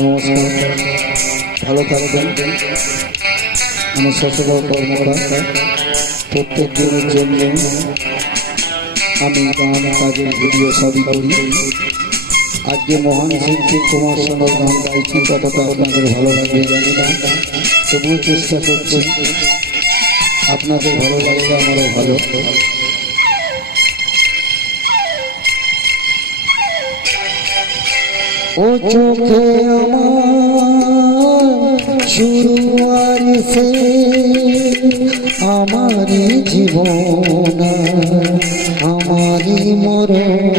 নমস্কার, ভালো থাকবেন। আমার শ্বশুর কর্মকর্তা প্রত্যেক দিনের জন্য আমি গান কাজের ভিডিও সবই করি। আজকে মহান শিল্পী কুমার শানুর গান গাইছি, কতটা আপনাদের ভালো লাগবে জানি না, তবুও চেষ্টা করছি। আপনাদের ভালো লাগবে, আমারও ভালো। ও চোখে আমার শুরু আর সে আমারি জীবন আমারি মরণ,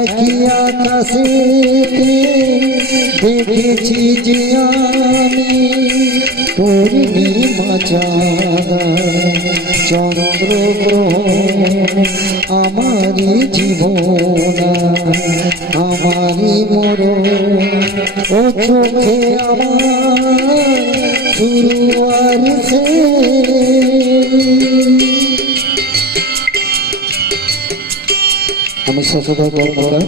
একই আকাশে দেখেছি যে আমি পূর্ণিমা চাঁদ চন্দ্র গ্রহণ, আমারি জীবন আমারি মরণ। ও চোখে আমার শুরু আর সে আমি শশধর কর্মকর্তা,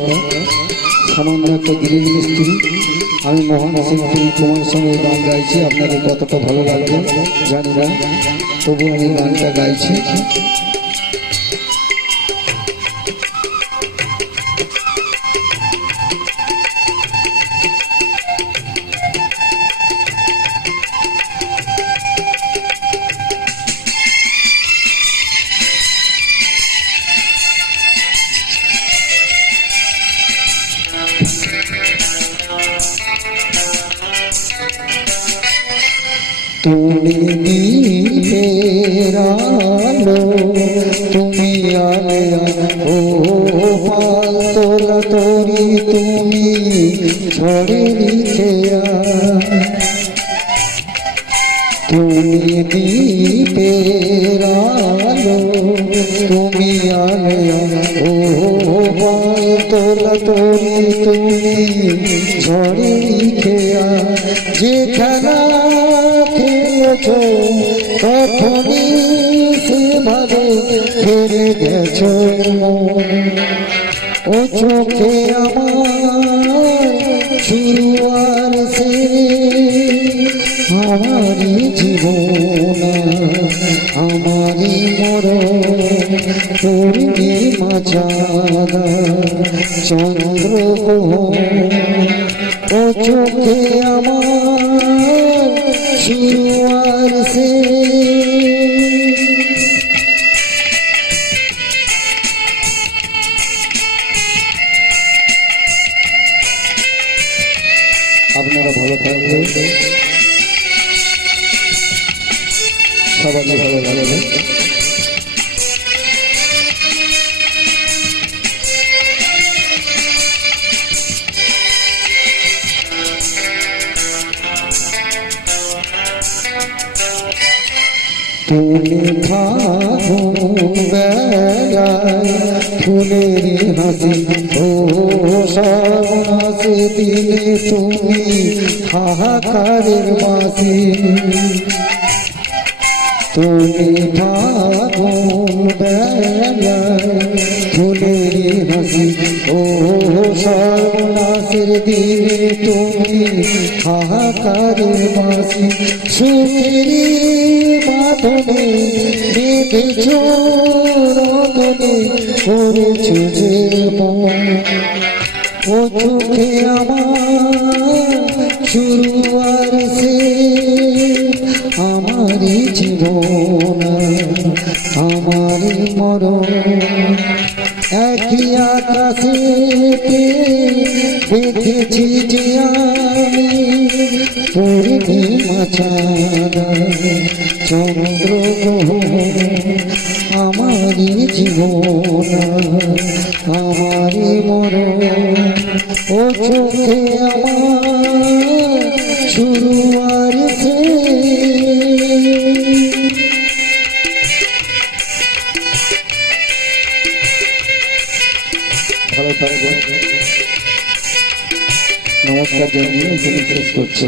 সামান্য একটা গৃহ মিস্ত্রি। আমি মহান শিল্পী কুমার শানুর গান গাইছি, আপনাদের কতটা ভালো লাগবে জানি না, তবু আমি গানটা গাইছি। তুমি নীলের আলো, তুমি আলো ও পাল তোলা তরি, তুমি ঝড়ের খেয়া। তুমি দ্বীপের আলো, তুমি আলো ও পাল তোলা তরি, তুমি ঝড়ের খেয়া। যে খেলা তখনই সেভাবে ফিরে গেছ। ও চোখে আমার শুরু আর সে আমারি জীবন আমারি মরণ, পূর্ণিমা চাঁদ চন্দ্র গ্রহণ। ও চোখে আমার শুরু আর সে আপনারা ভালো থাকবেন, সবাই ভালো লাগবে। তুমি ফাগুন বেলায় ফুলের হাসি ও সর্বনাশে দিলে তুমি হাহাকারের বাঁশি। তুমি ফাগুন বেলায় ফুলের হাসি ও সর্বনাশের দিলে তুমি হাহাকারের বাঁশি। সুখের বাঁধনে বেঁধেছ রতনে করেছ যে মন। ও চোখে আমার শুরু আর সে আমারি জীবন আমারি মরণ, একই আকাশে দেখেছি যে আমি পূর্ণিমা চাঁদ চন্দ্র গ্রহণ, আমারি জীবন আমারি মরণ। ও চোখে আমার শুরু আর সে ভালো থাকবেন। নমস্কার জানিয়ে শেষ করছি।